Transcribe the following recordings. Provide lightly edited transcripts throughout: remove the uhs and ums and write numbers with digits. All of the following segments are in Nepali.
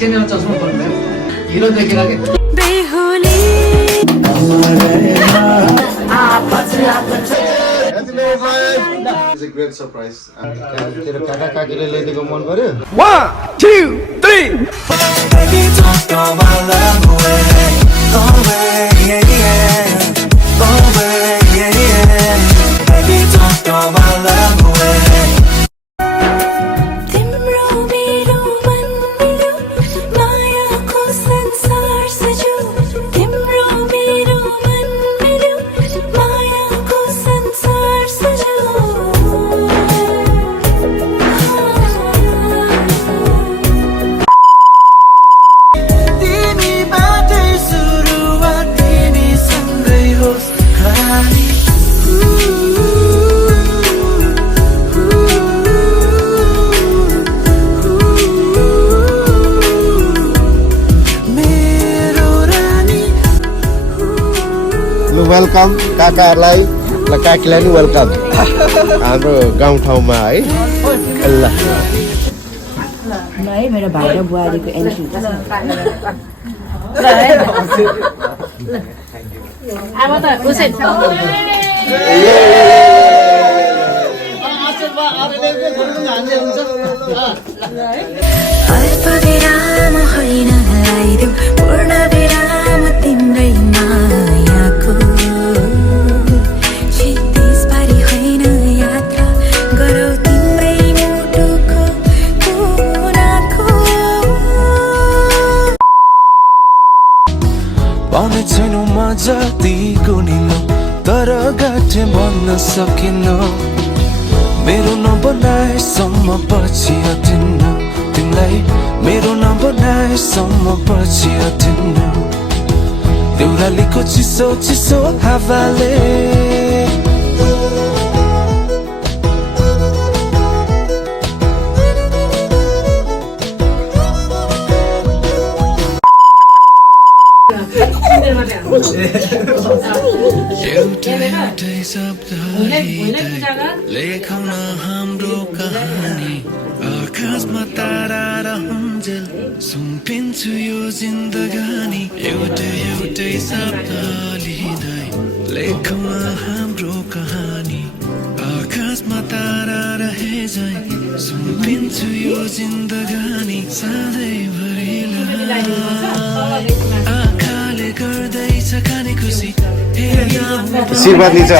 एकछिन चस्मा खोल्नु hero देखिराखे It's a great surprise. तेरो काका काकीले ल्याइदिएको मन पर्यो? 1, 2, 3. Baby, don't throw my love away. Away, yeah, yeah. Away, yeah, yeah. Baby, don't throw my love away. Welcome काकाहरूलाई र काकीलाई नि वेलकम हाम्रो गाउँठाउँमा है ल है मेरो भाइ र बुहारीको एन्ट्री अब त खुसी अल्पविराम होइन लगाइदेऊ पूर्ण विराम तिम्रै मायाको क्षितिजभरि होइन यात्रा गरौ तिम्रै मुटुको कुनाको पाउने छैनौ म जतिको निलो तर गाँठे भन्न सकिन मेरो नबनाएसम्म पछि हटिन्न तिमीलाई मेरो नबनाएसम्म पछि हटिन्न देउरालीको चिसो चिसो हावाले एउटै शब्दले लेखौँ न हाम्रो कहानी आकाशमा तारा र हुन्जेल सुम्पिन्छु यो जिन्दगानी एउटै शब्द लिँदै लेखौँ न हाम्रो कहानी आकाशमा तारा रहे झै सुम्पिन्छु यो जिन्दगानी सधैँभरिलाई आँखाले गर्दैछ खाने खुसी आशीर्वाद लिन्छ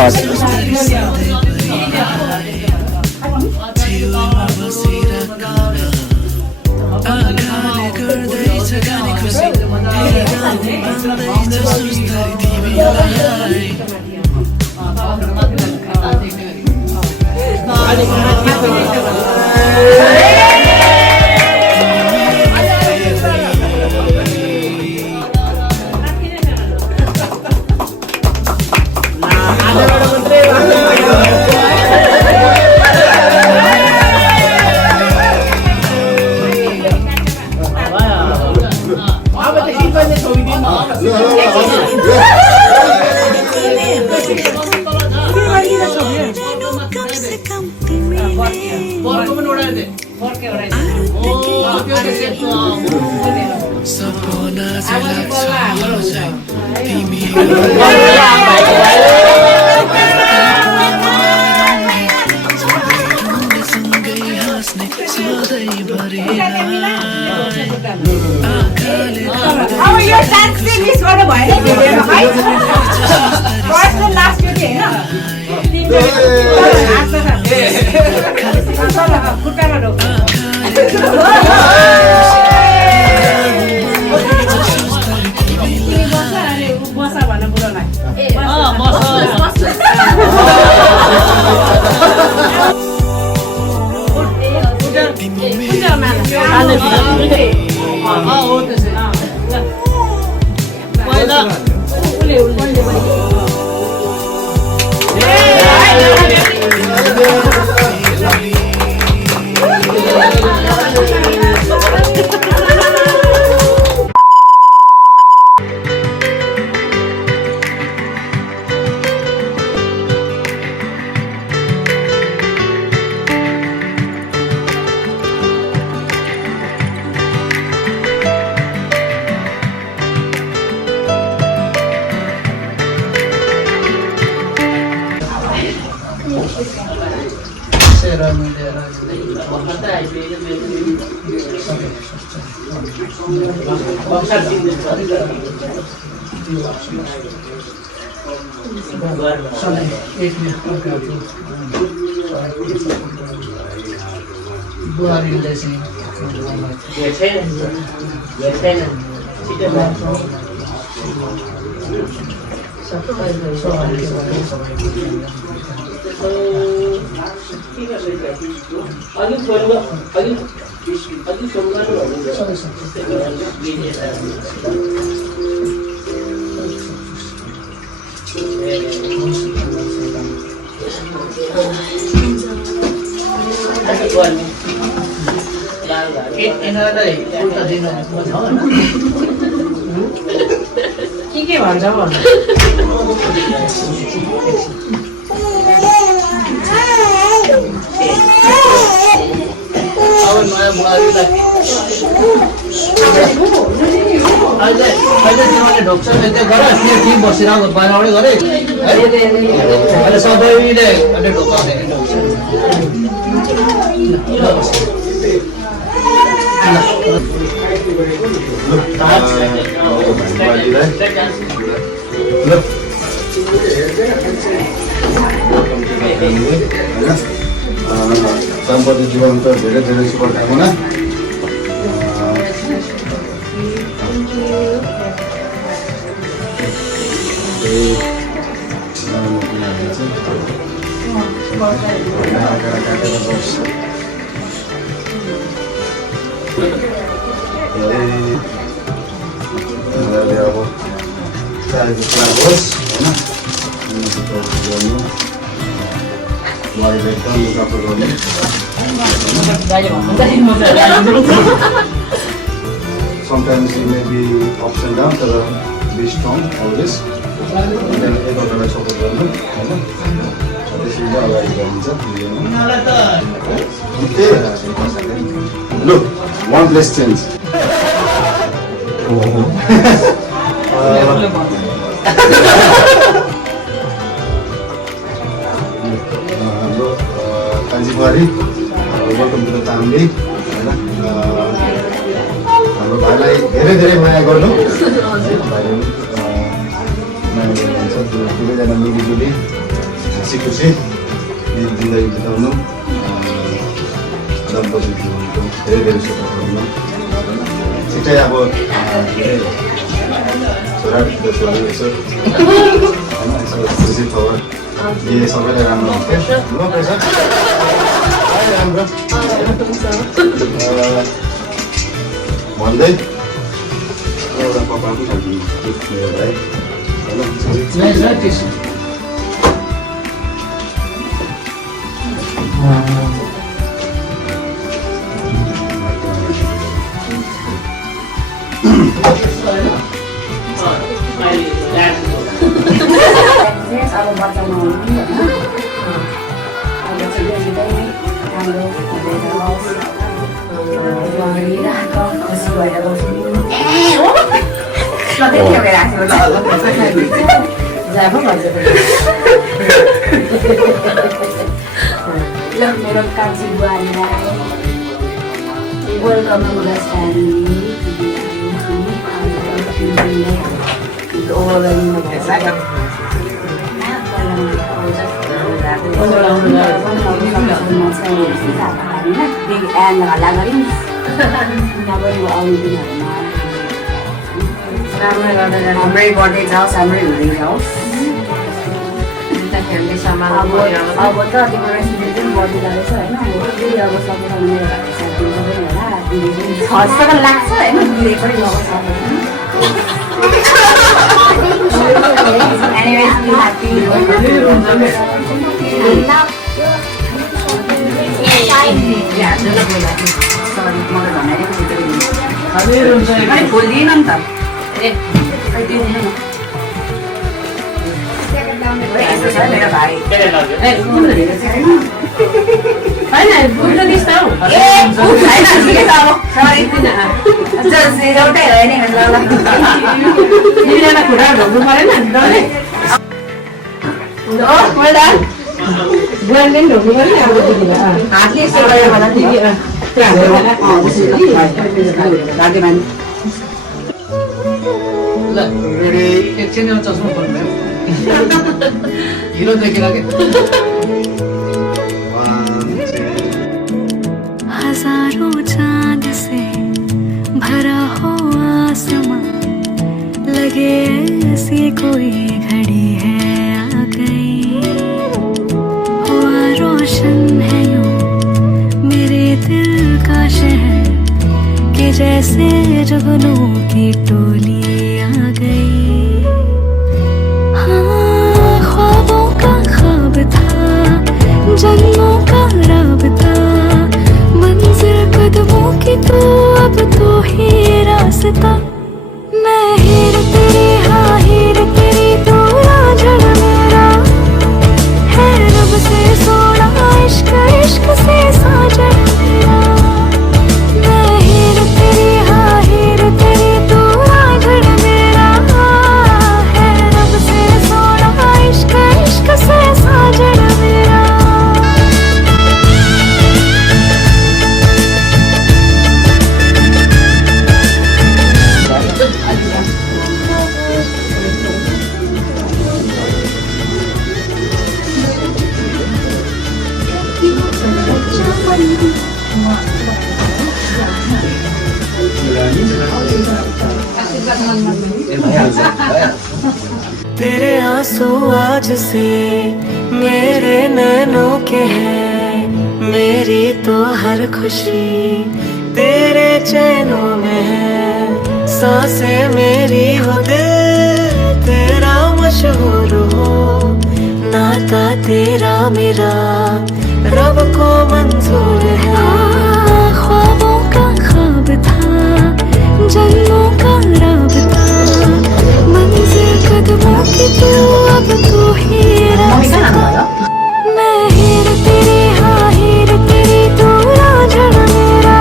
आँखाले गर्दैछ खाने खुसी भन्दैछ सुस्तरी तिमीलाई सपना चाहिँ लाग्छ तिमी सँगै हाँस्ने सधैँभरि आँखाले बुहारीले चाहिँ यिनीहरूलाई उल्टा दिनु छ होइन के भन्छ भन्नु अब नयाँ बुहारीलाई अहिले तिमीले ढोक्छ त्यो गर त्यही बसिरहेको बनाउने गरे अहिले सबैले अहिले ढोकाउने दाम्पत्य जीवनको धेरै धेरै शुभकामना अब चाहेको कुरा होस् होइन बुहारीले एकदम लुकाको गर्ने sometimes it may be ups and downs तर be strong always एकअर्कालाई सपोर्ट गर्नु होइन त्यसरी चाहिँ अगाडि बढिन्छ Look, one less change. हाम्रो कान्छी बुहारी वेलकम टु द फ्यामिली होइन हाम्रो भाइलाई धेरै धेरै माया गर्नु भाइले माया गर्नुहुन्छ दुवैजना मिलिजुली हाँसी खुसी जिन्दगी बिताउनु दम्पति जीवनको धेरै धेरै शुभकामना छिट्टै अब छोराको छोरी यसो होइन यसो खुसी खबर दिए सबैलाई राम्रो हुन्थ्यो ल पैसा राम्रो भन्दै एउटा पकाएको खालको मेरो भाइ होइन अब बचाउनु राम्रो खुसी भएर मेरो कान्छी बुहारीलाई वेलकम टु द फ्यामिली बिग एन्ड हल्ला गऱ्यौँ नगरेको आउने दिनहरूमा राम्रै बढ्दै जाओस् राम्रै हुँदै जाओस् अब त तिम्रो रेसिपी पनि बढ्दै जाँदैछ होइन त्यही अब सबैसँग खर्च त लाग्छ होइन दिदी पनि बोल्दिनँ नि त मेरो भाइ एउटै हो नि खुट्टा ढोक्नु परेन बुहारीले पनि ढोग्नु पर्यो नि हाम्रो दिदीलाई हातले यसो गऱ्यो भने दिदी ल एकछिन एउटा चस्मा खोल्नु हिरो देखेर के हजारों चांद से भरा हो आसमां लगे ऐसी कोई घड़ी है आ गई हुआ रोशन है यूं मेरे दिल का शहर कि जैसे जुगनू की टोली आ गई हाँ ख्वाबों का ख्वाब था जन्मों का राबता मंजिल कदमों की तो अब तो ही रास्ता मैं हीर तेरी हाँ हीर तेरी तू रांझण मेरा है रब से सोना इश्क इश्क से साजन मेरा मैं हीर तेरी हाँ हीर तेरी तू रांझण मेरा है रब से सोना इश्क इश्क से साजन मेरा तेरे आंसू आज से मेरे नैनों के हैं मेरी तो हर खुशी तेरे चैनों में है सांसें मेरी हो दिल तेरा मशहूर हो नाता तेरा मेरा रब को मंजूर है ख्वाबों का ख्वाब था जन्मों का राबता मंजिल कदमों की तू अब तू ही रास्ता मैं हीर तेरी हाँ हीर तेरी तू रांझण मेरा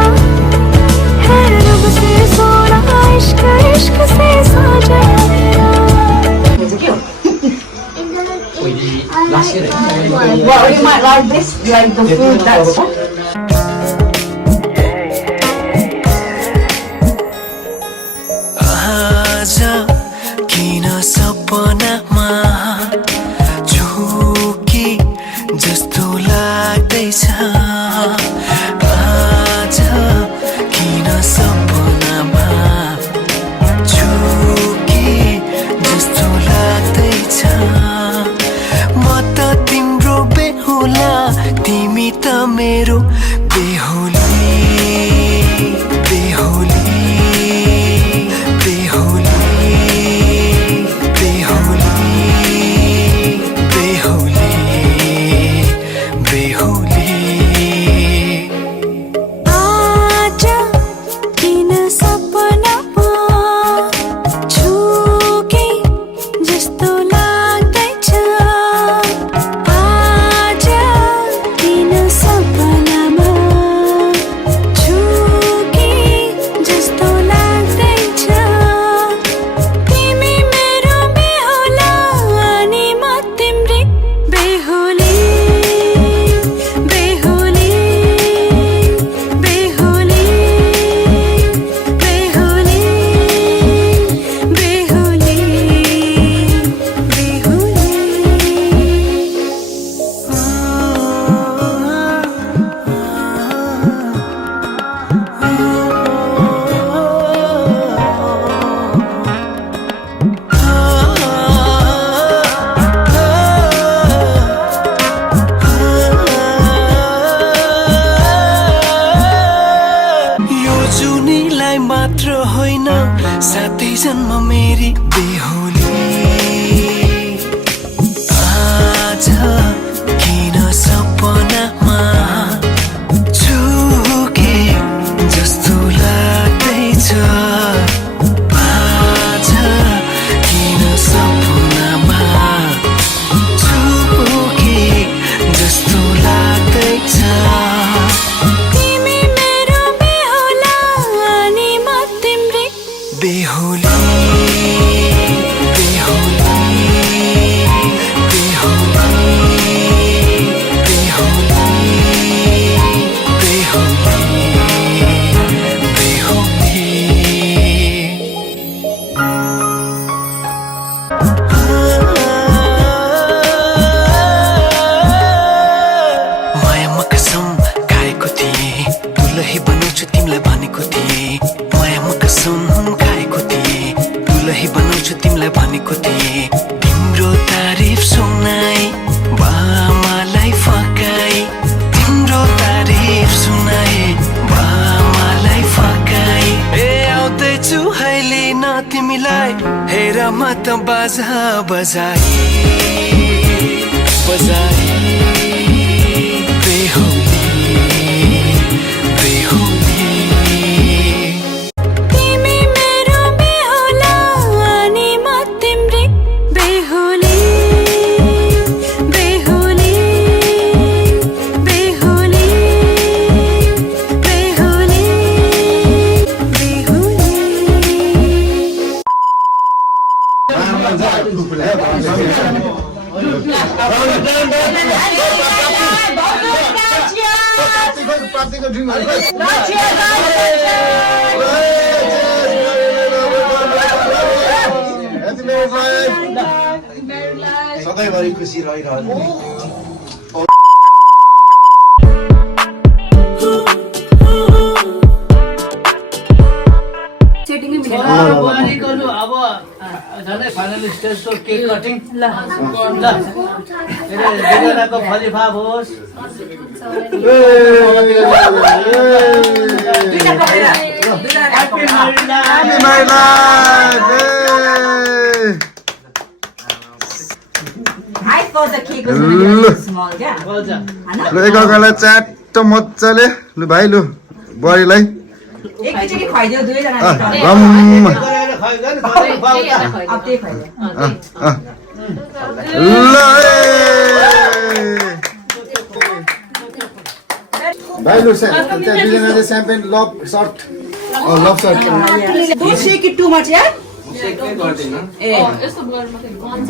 है रब से सोना इश्क इश्क से साजन मेरा last year Well, you might like this, like the food that's आजा किन सपनामा झुकी जस्तो लाग्दैछ आजा किन सपनामा झुकी जस्तो लाग्दैछ म त तिम्रो बेहुला तिमी त मेरो बेहुली बेहुली साथै जन्म मेरी बेहुली आज किन सपनामा झुके जस्तो लाग्दैछ आज किन सपनामा झुके जस्तो लाग्दैछ बेहुली मत बाजा बजाई बजाई बेहोली बेहोली तिमी मेरो बेहुला अनि म तिम्रै बेहुली बेहुली बेहुली बेहुली बेहुली पार्टीको ड्रिङ्कहरू सधैँभरि खुसी रहिरहनु अब झनै फाइनल स्टेजको केक कटिङ ल दुईजनाको फलिफाप होस् ल एकअर्कालाई च्याट्ट मजाले लु भाइ लु बुहारीलाई एकैचोटि खुवाइदियो दुवैजना भाइ लु दुईजनाले champagne love shot love shot Don't shake it too much, yeah?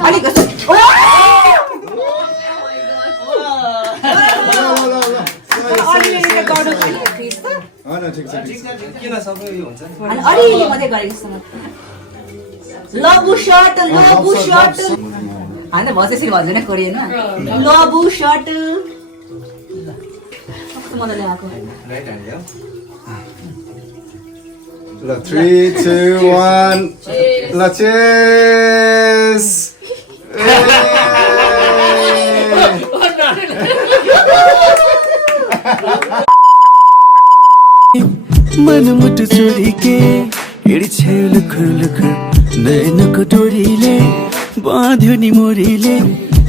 अलिक अलिअलि गर्नु पर्यो, please, त? अनि अलिअलि मात्रै गरेको जस्तो मात्रै। लबु सर्ट होइन भन्छ यसरी भन्दैन कोरियनमा लबु सर्ट कस्तो मजाले आएको ल 3 2 1 ल cheers मनमुटु चोरीके हिँड्छे लुखुर लुखुर नैनको डोरीले बाँध्यो नि मोरीले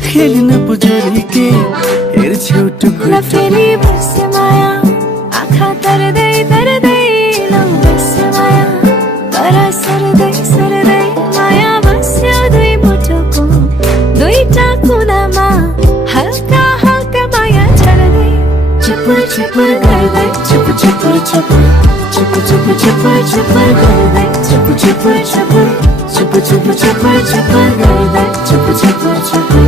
खेल्न पुजोरीके हेर्छौ टुकुर ल फेरि बस्यो माया आँखा तर्दै तर्दै ल बस्यो माया तर सर्दै सर्दै माया बस्यो दुई मुटुको दुईटा कुनामा हल्का हल्का माया छर्दै चुपुर चुपुर गर्दै चुप चुपुर चुपुर चुप चुप चुपुर चुपुर गर्दै चुप चुपुर चुपुर चुप चुप चुपुर चुपुर गर्दै चुप चुपुर चुपुर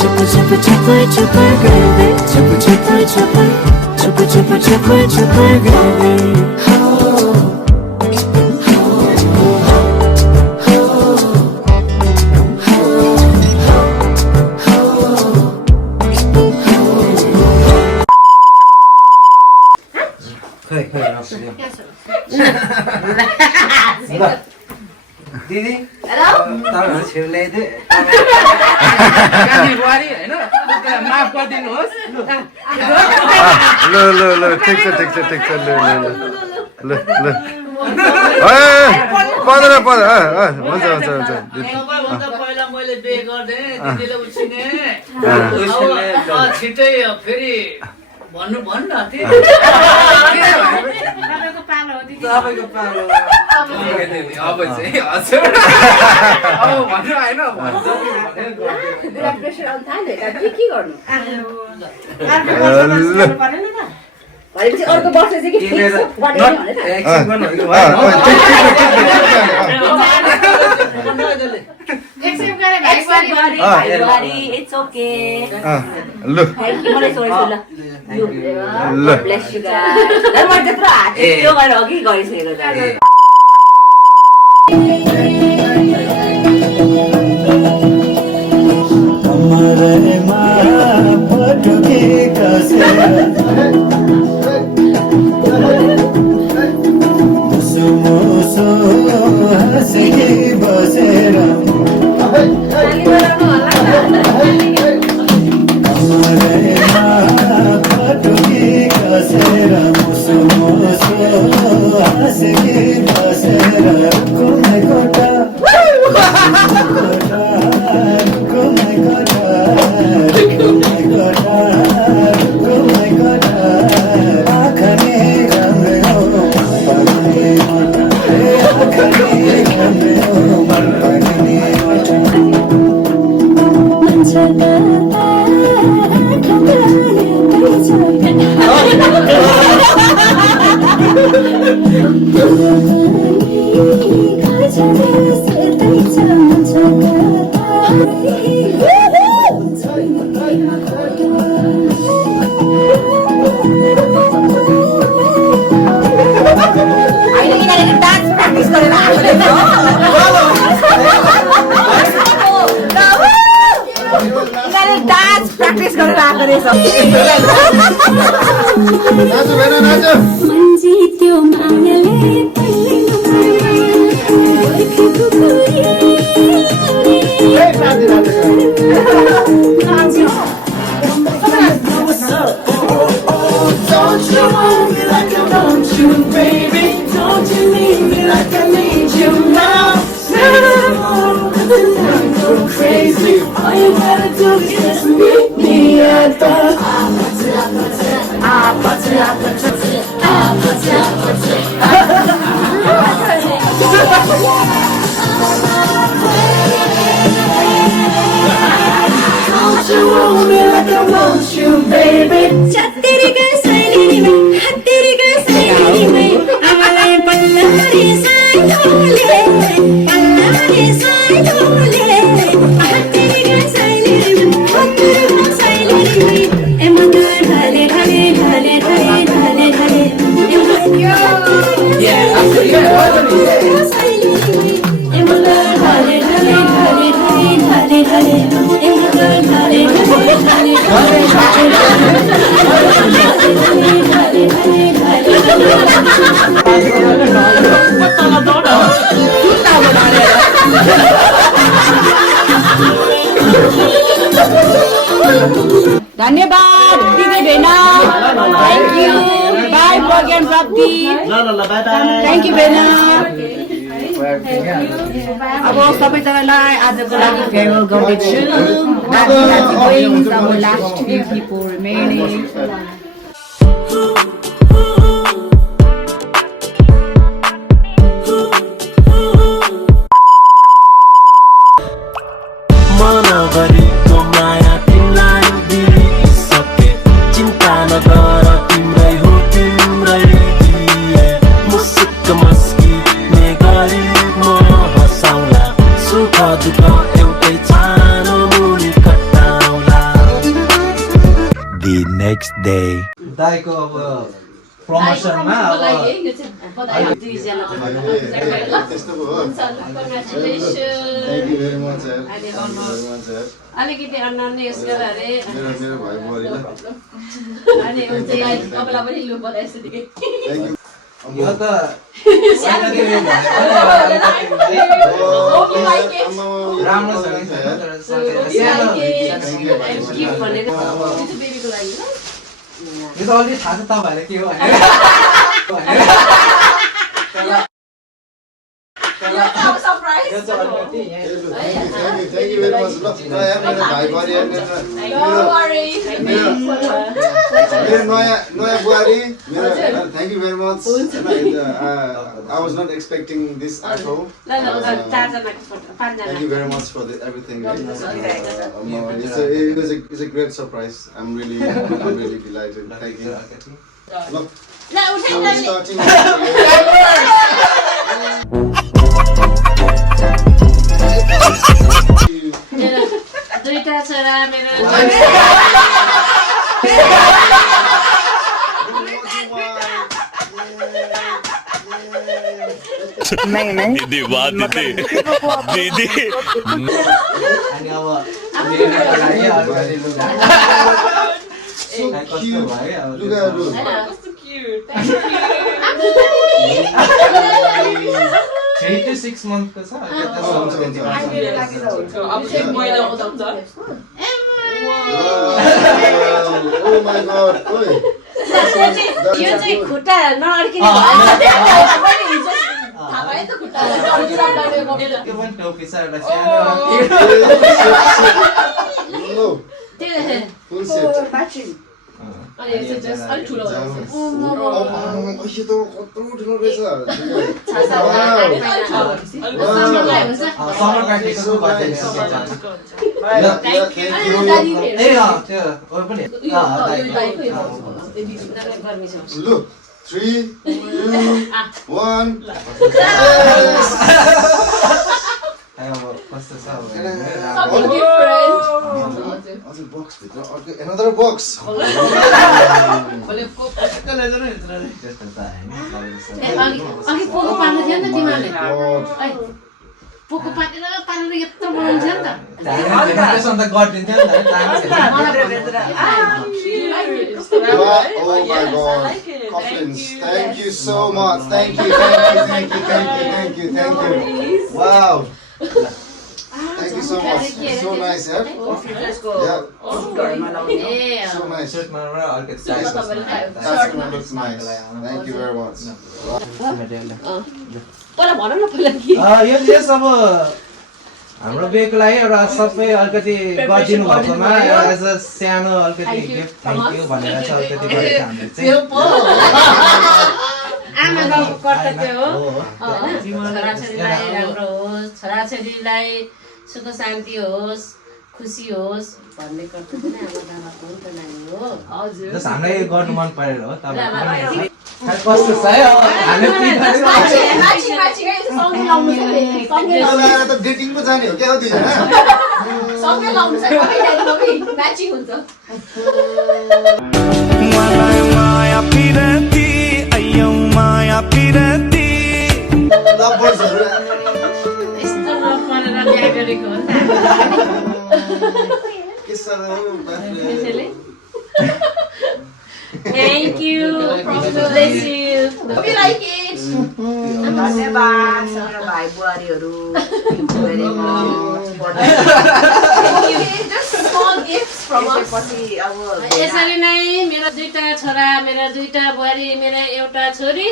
चुप चुप चुपुर चुपुर गर्दै चुप चुपुर चुपुर चुप चुप चुपुर चुपुर गर्दै दिदी माफ गरिदिनुहोस् ल ल ल ठिक छ ठिक छ ठिक छ ल ल ल ल पन्ध्र पन्ध्र हुन्छ हुन्छ हुन्छ सबैभन्दा पहिला मैले बे गर्देँ दिदीले उछिने छिट्टै फेरि भन्नु भन्न तपाईँको पालो हो दिदी तपाईँको पालो अब चाहिँ हजुर अब भन्नु होइन ब्लड प्रेसर आउनु थाल्यो के गर्नु भनेपछि अर्को वर्ष चाहिँ के ठिक छ भनेर एक्सेप्ट गरे भाइ इट्स ओके ल मलाई सोच्छु ल ल ब्लेस यु गाइस ल म त्यत्रो हात त्यो गरेर अघि गरिसकेको छ मरेमा पटुके कसेर मुसु मुसु हाँसिके बसेर मरेमा पटुके कसेर मुसु मुसु हाँसिके बसेर कुनै कोटा अहिले यिनीहरूले डान्स प्र्याक्टिस गरेर आएको रहेछ हो। यिनीहरूले डान्स प्र्याक्टिस गरेर आएको रहेछ। नाचु भएन नाचु मंजी त्यो मायाले Don't you want me like I want you, baby? Don't you need me like I need you now? Go crazy. All you gotta do is just meet me at the Don't you want me like I want you, baby? तेरी गसैली में तेरी गसैली में आमालाई पल्ला रे साई ढोले पल्ला रे साई ढोले तेरी गसैली में तेरी गसैली में ए मगर ढले ढले ढले ढले ढले ढले ए मगर ए मगर ढले ढले ढले ढले ढले ए मगर ढले धन्यवाद दिदी भेना, थ्याङ्क यू, बाई प्रज्ञान प्राप्ति, थ्याङ्क यू भेना। अब सबैजनालाई आजको लागि फेयरवेल गर्दैछु। अब लास्ट few people remaining. मनभरिको माया तिमीलाई दिइसके चिन्ता नगर तिम्रै हो तिम्रै दिए मुसुक्क मस्किने गरी म हँसाउला सुख दुःख एउटै छानो मुनि कटाउला The next day दाइको अब प्रमोसनमा अब त्यस्तो पो हो Thank you very much, sir. Thank you very much, sir. अलिकति अन्नाउने यस गर अरे मेरो भाइ बुहारी ल अनि हुन्छ तपाईँलाई पनि लु बोलाइसु दिके Thank you. यो त राम्रो छ नि गिफ्ट भनेर यो चाहिँ बेबीको लागि ल यो त अलि थाहा छ तपाईहरुलाई के हो भनेर सरप्राइज यो चाहिँ अलिकति Thank you very much. Look, मेरो भाइ बुहारी मेरो नयाँ बुहारी मेरो thank you very much. I was not expecting this at all. Thank you very much for everything. It's a great surprise. I'm really delighted. Thank you. Look, starting. दुईटा छोरा मेरो दीदी वाह दीदी दीदी अनि अब मेरो लागि अलि लुगा कस्तो भयो अब लुगाहरू कस्तो क्युट 3 to 6 month को छ अब चाहिँ महिना आउँदा हुन्छ Oh my god. Oi. यो चाहिँ खुट्टा नअड्किने भयो मैले हिजो थाहा पाएँ त खुट्टा यो पनि टोपी छ एउटा सानो No. त्यही Full set. अनि यो चाहिँ जस्ट अलिक ठुलो हुन्छ यो त कत्रो ठुलो रहेछ समर प्र्याक्टिसको बर्थडे Thank you. ए त्यो अरु पनि Look. 3, 2, 1. Something different. Box. Another box. अघि पोको पार्नु थियो नि त तिमीहरूले God. पोको पारेर यत्रो बनाउँछ नि त Oh my God. Coffins. Thank you so much. Thank you. Wow. Thank you so much. So nice, yeah? Yeah. So nice. That's gonna look nice. Thank you very much. पहिला भन न पहिला के यो यस अब हाम्रो बेको लागि एउटा सबै अलिकति गरिदिनु भएकोमा एज अ सानो अलिकति गिफ्ट थ्याङ्क यू भनेर चाहिँ अलिकति गरेको हामीले चाहिँ आमा बाउको कर्तव्य हो छोराछोरीलाई राम्रो होस् छोराछोरीलाई सुख शान्ति होस् खुसी होस् भन्ने कर्तव्य नै आमा बाबाको हो नि त नानी हो हजुर जस हामीलाई गर्नु मन परेर हो तपाईँ कस्तो छ है हामी डेटिङ पो जाने हो क्या हो दुईजना सँगै लाउनु छ म्याचिङ हुन्छ मलाई माया पिरती अय्यौ माया पिरती लभर्सहरु यस्तो परेर बिहा गरेको हो नि के साह्रो त्यसैले Thank you. Bless you. We like it. धन्यवाद सारा भाइ बुहारीहरू very much. Just small gifts from us. पछि अब यसरी नै मेरो दुईटा छोरा मेरो दुईटा बुहारी मेरो एउटा छोरी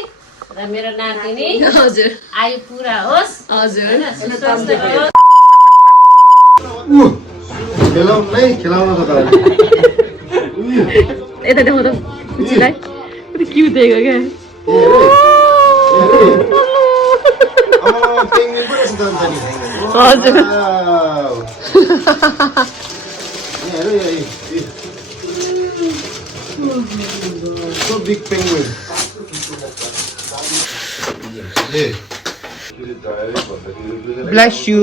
र मेरो नातिनी हजुर आयु पुरा होस् हजुर खेलाउन त यता देखाउ त खुसीलाई कति क्युट देखेको क्या हजुर So big penguin. Bless you.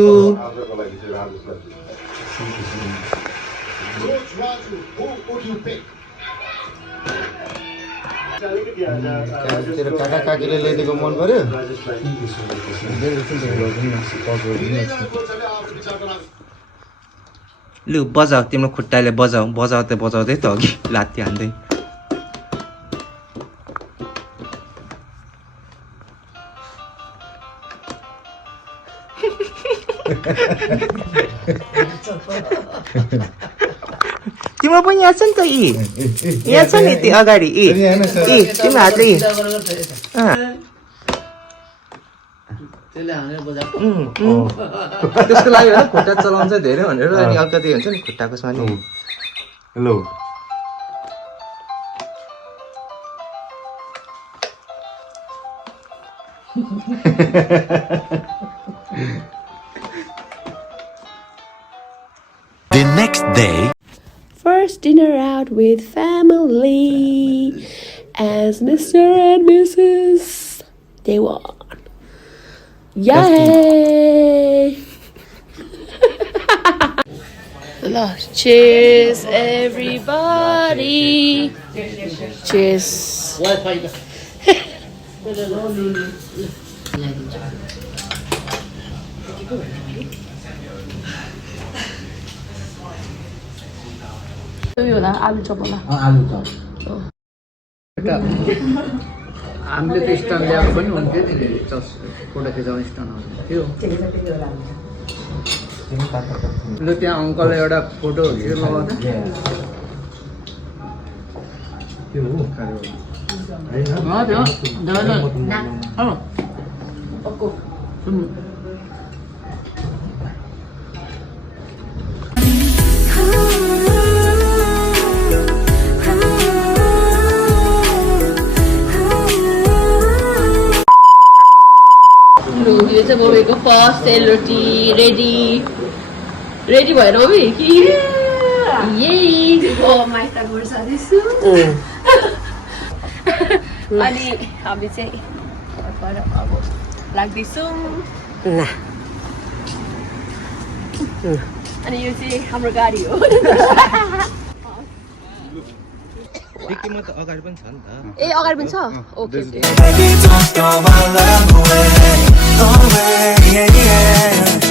तेरो काका काकीले ल्याइदिएको मन पर्यो लु बजाऊ तिम्रो खुट्टाले बजाऊ बजाउँदै त अघि लात्ती हान्दै तिम्रो पनि यहाँ छ नि त यहाँ छ नि त्यो अगाडि तिम्रो हातले त्यसको लागि खुट्टा चलाउँछ धेरै भनेर अनि अलिकति हुन्छ नि खुट्टाको सानो hello The next day. First dinner out with family as Mr. and Mrs. Dewan. Yay! Cheers, everybody. Cheers. आलु चप हामीले त स्ट्यान्ड ल्याएको पनि हुन्थ्यो नि फोटो खिचाउने स्ट्यान्डहरू थियो लु त्यहाँ अङ्कलले एउटा फोटो लगाउँदा यो चाहिँ मम्मीको फर्स्ट सेलरोटी रेडी भएर मम्मी कि यही माइता गोर्सादैछु अनि हामी चाहिँ घरबाट अब लाग्दैछौँ ल अनि यो चाहिँ हाम्रो गाडी हो डिक्कीमा त अगाडि पनि छ नि त ए अगाडि पनि छ okay Baby, don't throw my love away. Away, yeah, yeah.